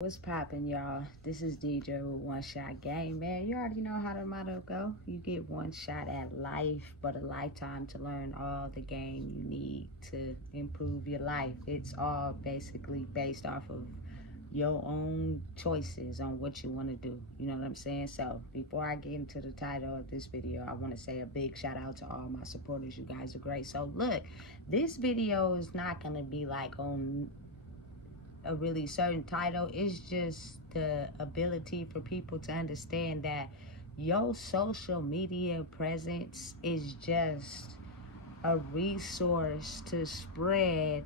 What's poppin', y'all? This is DJ with One Shot Game, man. You already know how the motto go. You get one shot at life, but a lifetime to learn all the game you need to improve your life. It's all basically based off of your own choices on what you want to do. You know what I'm saying? So before I get into the title of this video, I want to say a big shout out to all my supporters. You guys are great. So look, this video is not going to be like on a really certain title. It's just the ability for people to understand that your social media presence is just a resource to spread,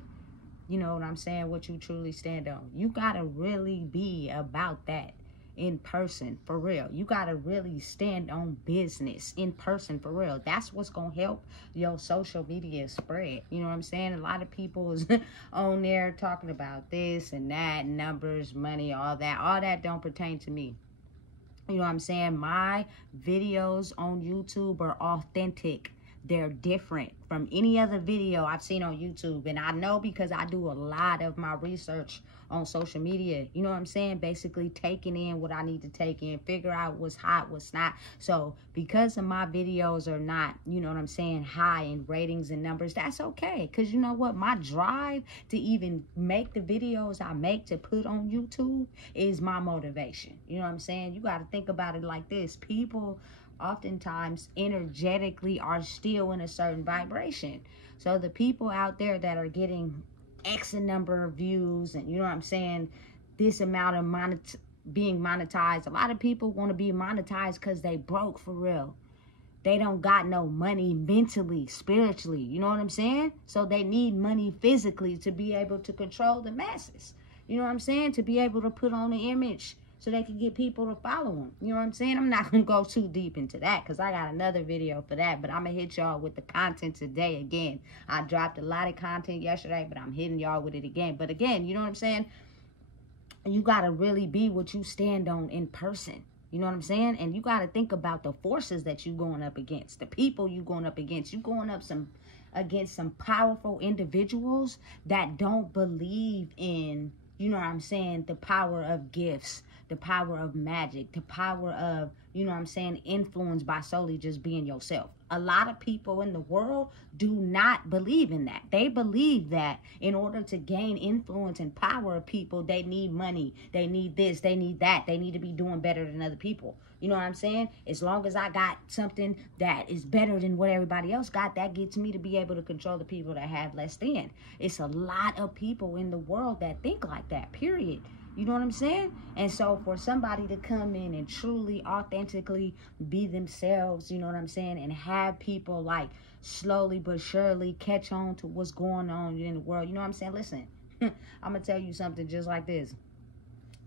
you know what I'm saying, what you truly stand on. You gotta really be about that in person, for real. You gotta really stand on business in person, for real. That's what's gonna help your social media spread. You know what I'm saying? A lot of people is on there talking about this and that, numbers, money, all that. All that don't pertain to me. You know what I'm saying? My videos on YouTube are authentic. They're different from any other video I've seen on YouTube. And I know because I do a lot of my research on social media. You know what I'm saying? Basically taking in what I need to take in, figure out what's hot, what's not. So because of my videos are not, you know what I'm saying, high in ratings and numbers, that's okay. Because you know what? My drive to even make the videos I make to put on YouTube is my motivation. You know what I'm saying? You got to think about it like this. People oftentimes energetically are still in a certain vibration. So the people out there that are getting X number of views and, you know what I'm saying, this amount of being monetized, a lot of people want to be monetized because they broke, for real. They don't got no money mentally, spiritually, you know what I'm saying? So they need money physically to be able to control the masses. You know what I'm saying? To be able to put on an image so they can get people to follow them. You know what I'm saying? I'm not going to go too deep into that because I got another video for that. But I'm going to hit y'all with the content today again. I dropped a lot of content yesterday, but I'm hitting y'all with it again. But again, you know what I'm saying? You got to really be what you stand on in person. You know what I'm saying? And you got to think about the forces that you going up against, the people you going up against. You going up against some powerful individuals that don't believe in, you know what I'm saying, the power of gifts, the power of magic, the power of, you know what I'm saying, influence by solely just being yourself. A lot of people in the world do not believe in that. They believe that in order to gain influence and power of people, they need money. They need this, they need that. They need to be doing better than other people. You know what I'm saying? As long as I got something that is better than what everybody else got, that gets me to be able to control the people that have less than. It's a lot of people in the world that think like that, period. You know what I'm saying? And so for somebody to come in and truly, authentically be themselves, you know what I'm saying, and have people like slowly but surely catch on to what's going on in the world, you know what I'm saying? Listen, I'm going to tell you something just like this.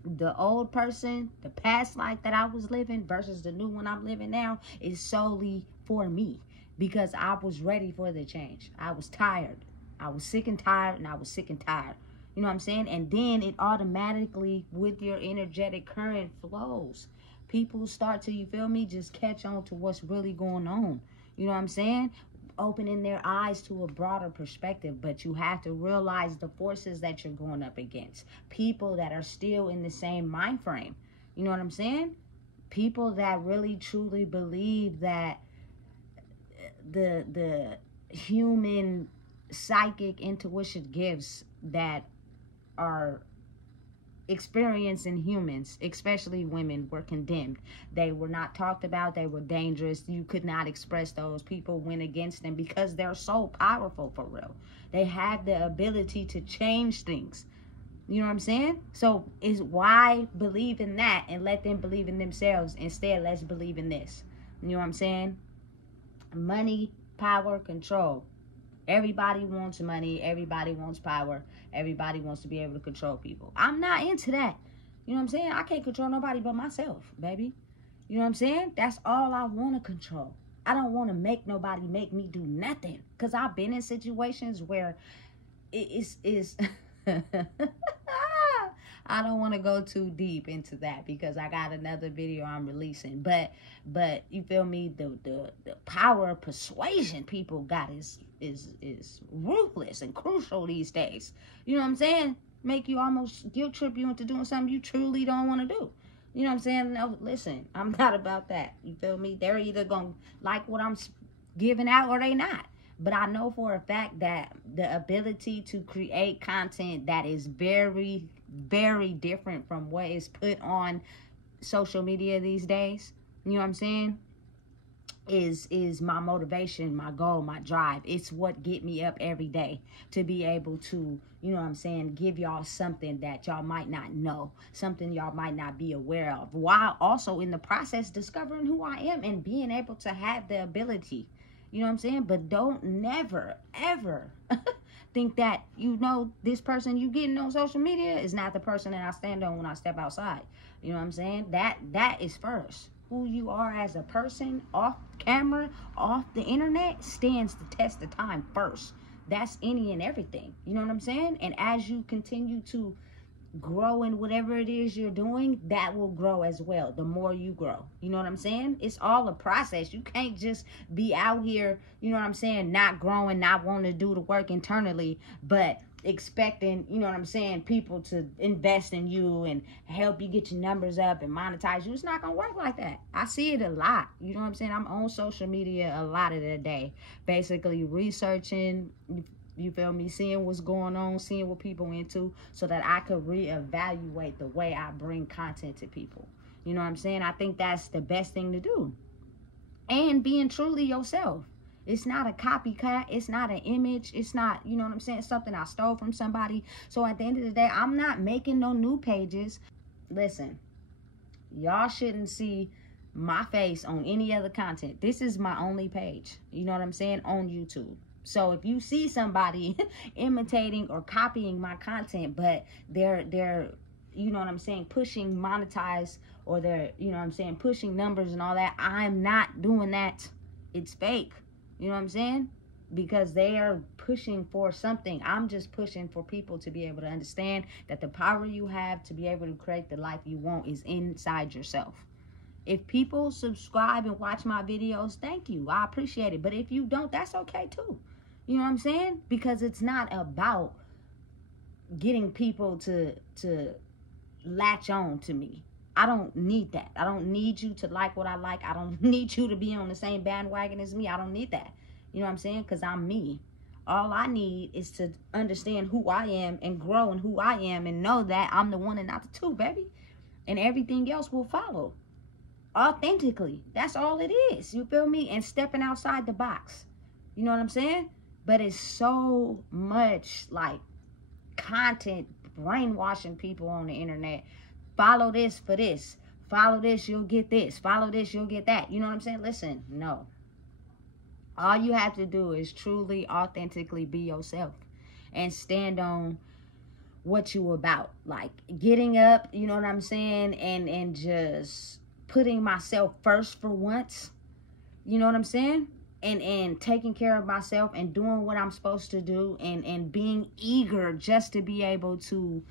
The old person, the past life that I was living versus the new one I'm living now is solely for me because I was ready for the change. I was tired. I was sick and tired, and I was sick and tired. You know what I'm saying? And then it automatically, with your energetic current flows, people start to, you feel me, just catch on to what's really going on. You know what I'm saying? Opening their eyes to a broader perspective. But you have to realize the forces that you're going up against. People that are still in the same mind frame. You know what I'm saying? People that really truly believe that the human psychic intuition gifts that are experiencing humans, especially women, were condemned. They were not talked about. They were dangerous. You could not express those. People went against them because they're so powerful, for real. They have the ability to change things. You know what I'm saying? So is why believe in that and let them believe in themselves. Instead, let's believe in this. You know what I'm saying? Money, power, control. Everybody wants money. Everybody wants power. Everybody wants to be able to control people. I'm not into that. You know what I'm saying? I can't control nobody but myself, baby. You know what I'm saying? That's all I want to control. I don't want to make nobody make me do nothing. Because I've been in situations where it is I don't want to go too deep into that because I got another video I'm releasing. But you feel me? The power of persuasion people got is ruthless and crucial these days. You know what I'm saying? make you almost guilt trip you into doing something you truly don't want to do. You know what I'm saying? No, listen, I'm not about that. You feel me? They're either going to like what I'm giving out or they not. But I know for a fact that the ability to create content that is very, very different from what is put on social media these days, you know what I'm saying, is my motivation, my goal, my drive. It's what get me up every day to be able to, you know what I'm saying, give y'all something that y'all might not know, something y'all might not be aware of, while also in the process discovering who I am and being able to have the ability, you know what I'm saying. But don't never, ever think that, you know, this person you getting on social media is not the person that I stand on when I step outside. You know what I'm saying? That is first. Who you are as a person, off camera, off the internet, stands the test of time first. That's any and everything. You know what I'm saying? And as you continue to grow in whatever it is you're doing, that will grow as well. The more you grow, you know what I'm saying? It's all a process. You can't just be out here, you know what I'm saying, not growing, not wanting to do the work internally, but expecting, you know what I'm saying, people to invest in you and help you get your numbers up and monetize you. It's not gonna work like that. I see it a lot. You know what I'm saying? I'm on social media a lot of the day, basically researching, you feel me, seeing what's going on, seeing what people into, so that I could reevaluate the way I bring content to people. You know what I'm saying? I think that's the best thing to do. And being truly yourself. It's not a copycat. It's not an image. It's not, you know what I'm saying, something I stole from somebody. So at the end of the day, I'm not making no new pages. Listen, y'all shouldn't see my face on any other content. This is my only page, you know what I'm saying, on YouTube. So if you see somebody imitating or copying my content, but they're you know what I'm saying, pushing monetize, or they're, you know what I'm saying, pushing numbers and all that, I'm not doing that. It's fake. You know what I'm saying? Because they are pushing for something. I'm just pushing for people to be able to understand that the power you have to be able to create the life you want is inside yourself. If people subscribe and watch my videos, thank you. I appreciate it. But if you don't, that's okay too. You know what I'm saying? Because it's not about getting people to latch on to me. I don't need that. I don't need you to like what I like. I don't need you to be on the same bandwagon as me. I don't need that. You know what I'm saying? Because I'm me. All I need is to understand who I am and grow in who I am and know that I'm the one and not the two, baby. And everything else will follow. Authentically. That's all it is. You feel me? And stepping outside the box. You know what I'm saying? But it's so much like content brainwashing people on the internet. Follow this for this. Follow this, you'll get this. Follow this, you'll get that. You know what I'm saying? Listen, no. All you have to do is truly, authentically be yourself and stand on what you about. Like getting up, you know what I'm saying, and just putting myself first for once. You know what I'm saying? And taking care of myself and doing what I'm supposed to do, and being eager just to be able to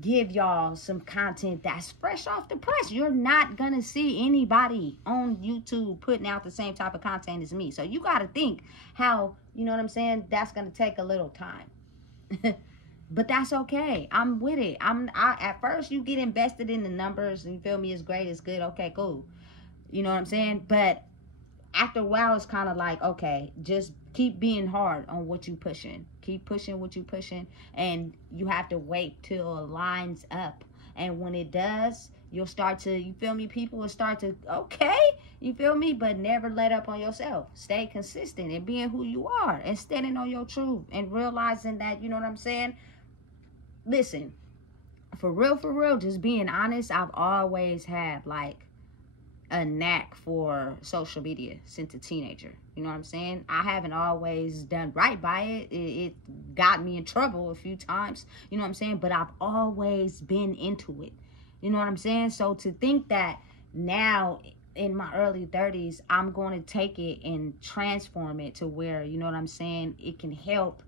give y'all some content that's fresh off the press. You're not gonna see anybody on YouTube putting out the same type of content as me. So you got to think how, you know what I'm saying, that's gonna take a little time. But that's okay. I'm with it. At first you get invested in the numbers and you feel me, it's great, it's good, okay, cool. You know what I'm saying? But after a while, it's kind of like, okay, just keep being hard on what you pushing. Keep pushing what you pushing, and you have to wait till it lines up. And when it does, you'll start to, you feel me, people will start to, okay, you feel me, but never let up on yourself. Stay consistent and being who you are and standing on your truth and realizing that, you know what I'm saying? Listen, for real, just being honest, I've always had like a knack for social media since a teenager. You know what I'm saying? I haven't always done right by it. It got me in trouble a few times. You know what I'm saying? But I've always been into it. You know what I'm saying? So to think that now in my early 30s, I'm going to take it and transform it to where, you know what I'm saying, it can help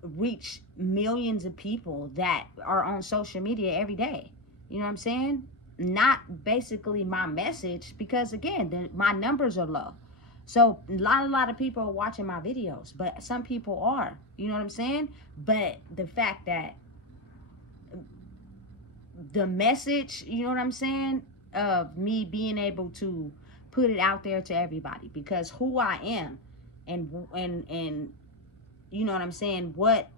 reach millions of people that are on social media every day. You know what I'm saying? Not basically my message, because again, my numbers are low. So a lot of people are watching my videos, but some people are, you know what I'm saying? But the fact that the message, you know what I'm saying, of me being able to put it out there to everybody, because who I am and you know what I'm saying, what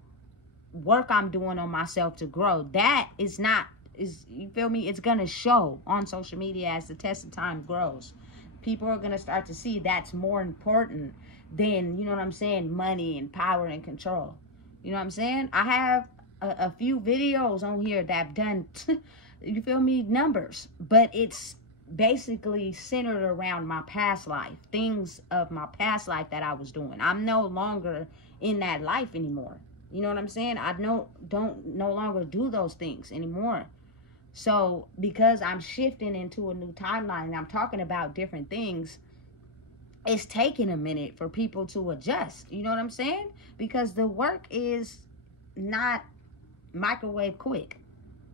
work I'm doing on myself to grow, that is not, is, you feel me, it's gonna show on social media as the test of time grows. People are gonna start to see that's more important than, you know what I'm saying, money and power and control. You know what I'm saying? I have a few videos on here that have done you feel me, numbers, but it's basically centered around my past life, things of my past life that I was doing. I'm no longer in that life anymore. You know what I'm saying? I don't no longer do those things anymore. So because I'm shifting into a new timeline and I'm talking about different things, it's taking a minute for people to adjust. You know what I'm saying? Because the work is not microwave quick.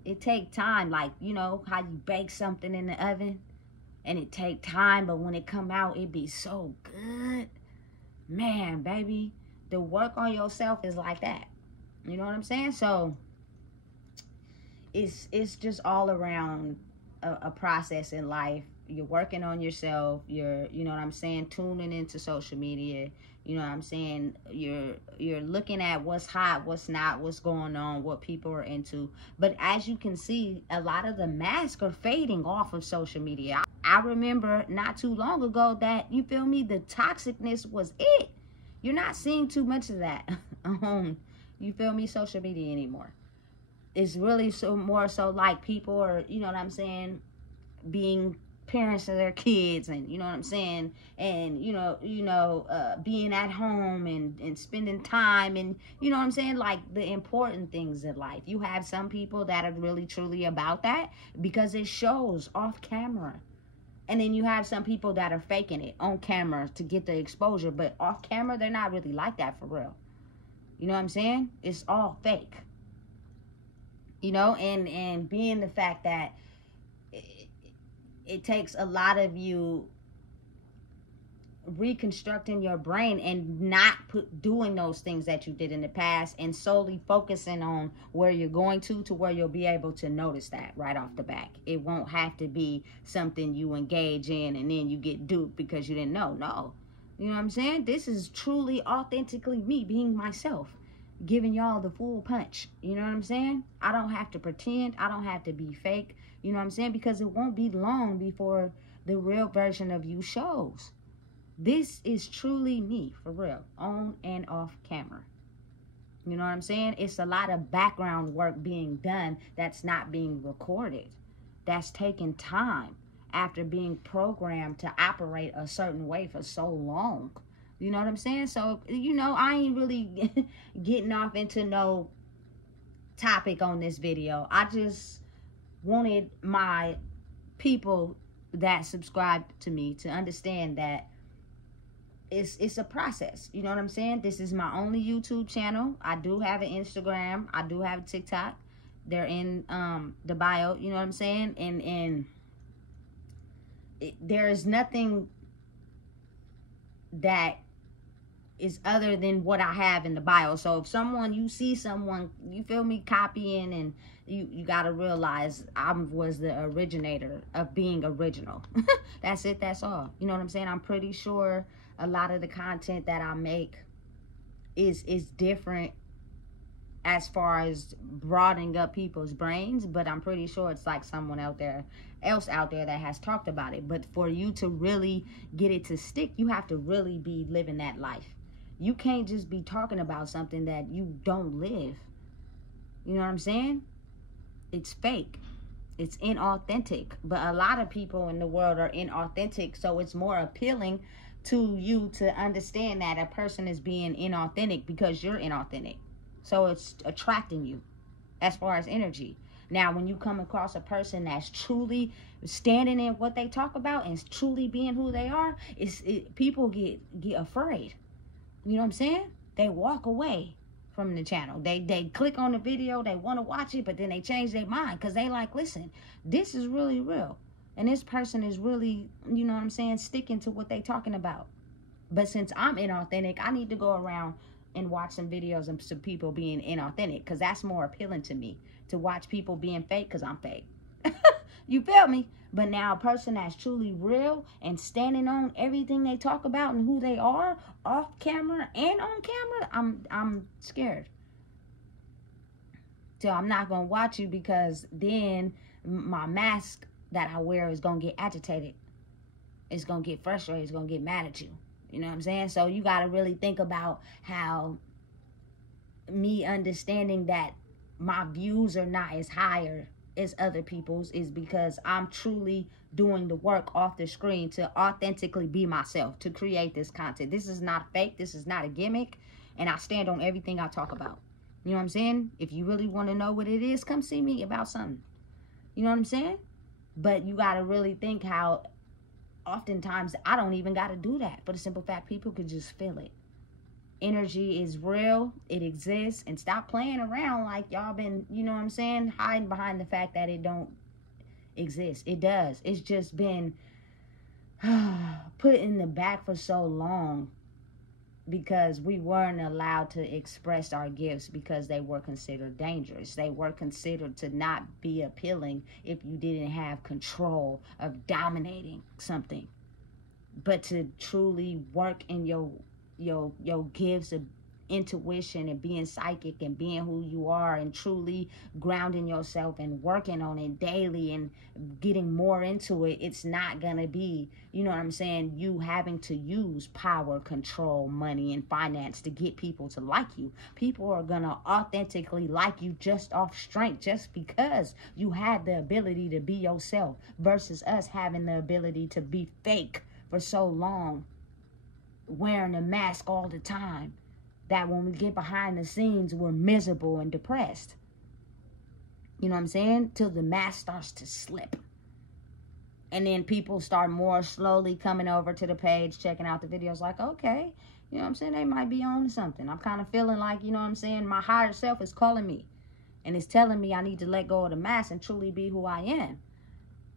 It take time, like, you know, how you bake something in the oven, and it take time, but when it come out, it be so good. Man, baby, the work on yourself is like that. You know what I'm saying? So it's just all around a process in life. You're working on yourself. You're, you know what I'm saying, tuning into social media. You know what I'm saying? You're looking at what's hot, what's not, what's going on, what people are into. But as you can see, a lot of the masks are fading off of social media. I remember not too long ago that, you feel me, the toxicness was it. You're not seeing too much of that on, you feel me, social media anymore. It's really so more so like people are, you know what I'm saying, being parents of their kids, and you know what I'm saying, and being at home and spending time, and you know what I'm saying, like the important things in life. You have some people that are really truly about that because it shows off camera, and then you have some people that are faking it on camera to get the exposure, but off camera they're not really like that for real. You know what I'm saying? It's all fake. You know, and being the fact that it takes a lot of you reconstructing your brain and not doing those things that you did in the past, and solely focusing on where you're going to where you'll be able to notice that right off the back. It won't have to be something you engage in and then you get duped because you didn't know. No. You know what I'm saying? This is truly authentically me being myself, giving y'all the full punch. You know what I'm saying? I don't have to pretend. I don't have to be fake. You know what I'm saying? Because it won't be long before the real version of you shows. This is truly me, for real, on and off camera. You know what I'm saying? It's a lot of background work being done that's not being recorded. That's taking time after being programmed to operate a certain way for so long. You know what I'm saying? So, you know, I ain't really getting off into no topic on this video. I just wanted my people that subscribe to me to understand that it's a process. You know what I'm saying? This is my only YouTube channel. I do have an Instagram. I do have a TikTok. They're in the bio. You know what I'm saying? And there is nothing that is other than what I have in the bio. So if you see someone, you feel me, copying, and you got to realize I was the originator of being original. That's it. That's all. You know what I'm saying? I'm pretty sure a lot of the content that I make is different as far as broadening up people's brains, but I'm pretty sure it's like someone else out there that has talked about it. But for you to really get it to stick, you have to really be living that life. You can't just be talking about something that you don't live. You know what I'm saying? It's fake. It's inauthentic. But a lot of people in the world are inauthentic, so it's more appealing to you to understand that a person is being inauthentic because you're inauthentic. So it's attracting you as far as energy. Now, when you come across a person that's truly standing in what they talk about and truly being who they are, people get afraid. You know what I'm saying? They walk away from the channel. They click on the video, they want to watch it, but then they change their mind because they like, listen, this is really real. And this person is really, you know what I'm saying, sticking to what they talking about. But since I'm inauthentic, I need to go around and watch some videos of some people being inauthentic, because that's more appealing to me, to watch people being fake because I'm fake. You feel me? But now a person that's truly real and standing on everything they talk about and who they are off camera and on camera, I'm scared. So I'm not going to watch you, because then my mask that I wear is going to get agitated. It's going to get frustrated. It's going to get mad at you. You know what I'm saying? So you got to really think about how me understanding that my views are not as higher as other people's is because I'm truly doing the work off the screen to authentically be myself, to create this content. This is not fake. This is not a gimmick. And I stand on everything I talk about. You know what I'm saying? If you really want to know what it is, come see me about something. You know what I'm saying? But you got to really think how oftentimes I don't even got to do that. For the simple fact, people could just feel it. Energy is real. It exists. And stop playing around like y'all been, you know what I'm saying, hiding behind the fact that it don't exist. It does. It's just been put in the back for so long because we weren't allowed to express our gifts because they were considered dangerous. They were considered to not be appealing if you didn't have control of dominating something. But to truly work in your gifts of intuition and being psychic and being who you are and truly grounding yourself and working on it daily and getting more into it, it's not gonna be, you know what I'm saying, you having to use power, control, money, and finance to get people to like you. People are gonna authentically like you just off strength, just because you had the ability to be yourself, versus us having the ability to be fake for so long, wearing a mask all the time, that when we get behind the scenes, we're miserable and depressed. You know what I'm saying? Till the mask starts to slip. And then people start more slowly coming over to the page, checking out the videos like, okay, you know what I'm saying? They might be on to something. I'm kind of feeling like, you know what I'm saying, my higher self is calling me. And it's telling me I need to let go of the mask and truly be who I am.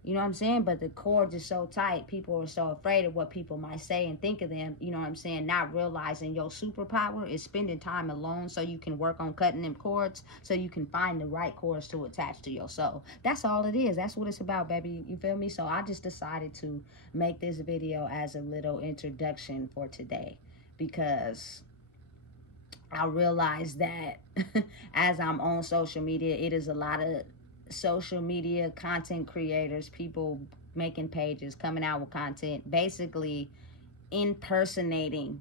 You know what I'm saying? But the cords are so tight. People are so afraid of what people might say and think of them. You know what I'm saying? Not realizing your superpower is spending time alone so you can work on cutting them cords, so you can find the right cords to attach to your soul. That's all it is. That's what it's about, baby. You feel me? So I just decided to make this video as a little introduction for today, because I realized that as I'm on social media, it is a lot of social media content creators, people making pages, coming out with content, basically impersonating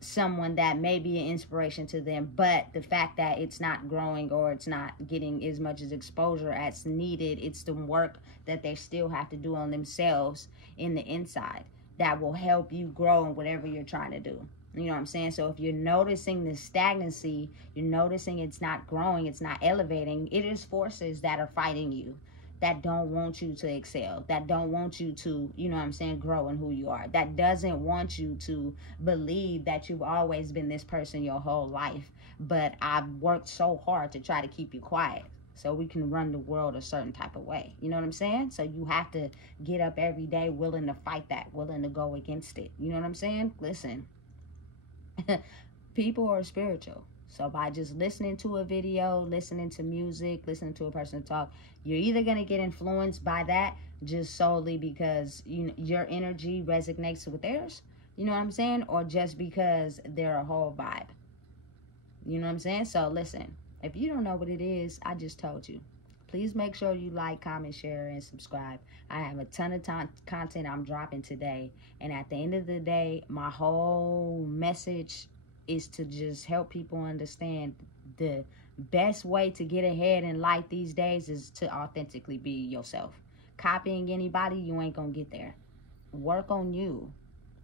someone that may be an inspiration to them, but the fact that it's not growing or it's not getting as much as exposure as needed, it's the work that they still have to do on themselves in the inside that will help you grow in whatever you're trying to do. You know what I'm saying? So if you're noticing the stagnancy, you're noticing it's not growing, it's not elevating, it is forces that are fighting you, that don't want you to excel, that don't want you to, you know what I'm saying, grow in who you are, that doesn't want you to believe that you've always been this person your whole life, but I've worked so hard to try to keep you quiet so we can run the world a certain type of way. You know what I'm saying? So you have to get up every day willing to fight that, willing to go against it. You know what I'm saying? Listen. People are spiritual. So by just listening to a video, listening to music, listening to a person talk, you're either going to get influenced by that just solely because your energy resonates with theirs, you know what I'm saying, or just because they're a whole vibe. You know what I'm saying? So listen, if you don't know what it is, I just told you. Please make sure you like, comment, share, and subscribe. I have a ton of content I'm dropping today. And at the end of the day, my whole message is to just help people understand the best way to get ahead in life these days is to authentically be yourself. Copying anybody, you ain't gonna get there. Work on you.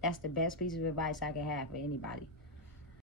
That's the best piece of advice I can have for anybody.